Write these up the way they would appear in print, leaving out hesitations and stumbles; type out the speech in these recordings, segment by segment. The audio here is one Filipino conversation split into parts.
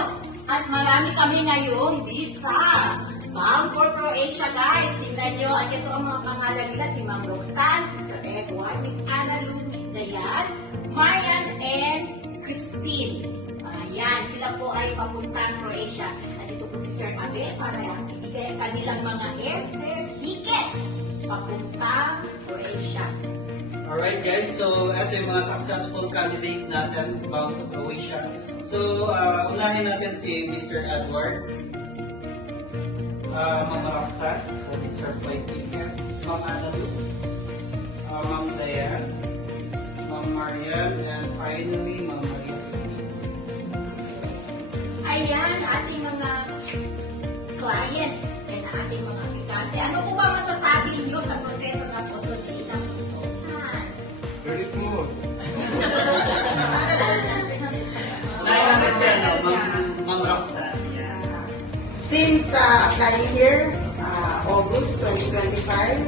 Marcos. At marami kami ngayon, visa. Bound for Croatia, guys. Tingnan nyo, at ito ang mga pangalan nila. Si Ma'am Roxanne, si Sir Edward, Miss Ana Lu, Miss Dayan, Marian, and Christine. Ayan, sila po ay papuntang Croatia. Nandito po si Sir Abe para ibigay ang kanilang mga airfare ticket papuntang Croatia. Alright guys, so ito yung mga successful candidates natin bound to Croatia. So, unahin natin si Mr. Edward, Ma'am Roxanne, so this is her flight ticket, Ma'am Ana Lu, Ma'am Dayan, Ma'am Marian, and finally, Ma'am Maria Christine. Ayan, ating mga clients and ating mga aplikante. Ano po ba masasabi niyo sa proseso ng autodate ng consultants? Very smooth. 900 siya, no? Ma'am Roxanne. Yeah. Since applying here, August 2025,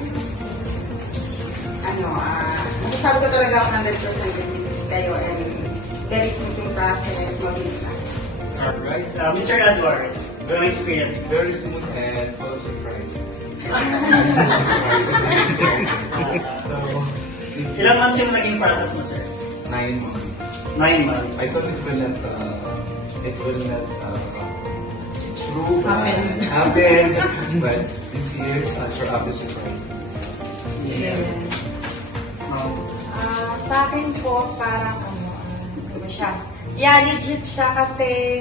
masasabi ko talaga ako 100% kayo and very smooth yung process, mabilis na. Alright, Mr. Edward, your experience. Very smooth and full of surprise. So, Ilang months yung naging process mo, sir? 9 months. 9 months. I thought it will not happen, but this year it's for opposite surprise. Yeah. Sa akin po, parang ano ba siya? Yeah, legit siya kasi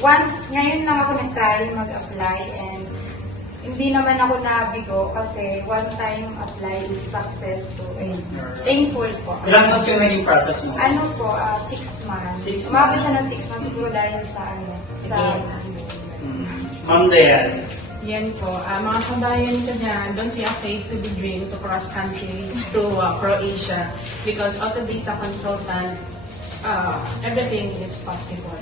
once, ngayon lang ako nag-try mag-apply and hindi naman ako nabigo kasi one time apply is success. So, thankful po. Ilang months yung naging process mo? Ano po, 6 months. 6 Umabot months. siya ng 6 months siguro dahil sa sa Ma'am Dayan. Yan po. Mga kabayan ko dyan, don't be afraid to be dream to cross country to Croatia because Autodata Consultant, everything is possible.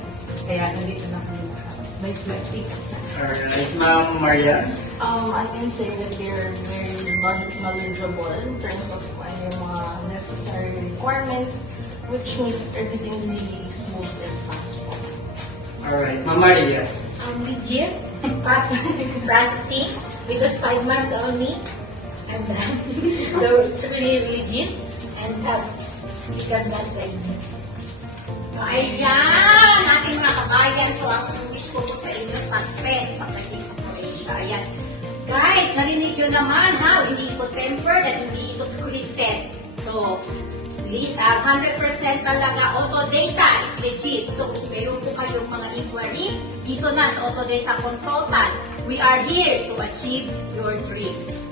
Kaya nandito na kami lahat. May flat ticket. Alright, Ma'am Marian. I can say that they're very knowledgeable in terms of yung mga necessary requirements, which makes everything really smooth and fast. Alright, Ma'am Maria. Legit, processing, because 5 months only, I'm done. So, it's really legit and fast. You can trust like this. Ayan! Ating mga kabayan. So, ang wish ko po sa inyo, success pagdating sa Croatia. Ayan. Guys, narinig nyo naman, ha? Hindi ito tempered at hindi ito scripted. So, 100% talaga Autodata is legit. So, kung mayroon po kayong mga inquiry, dito na sa Autodata Consultant, we are here to achieve your dreams.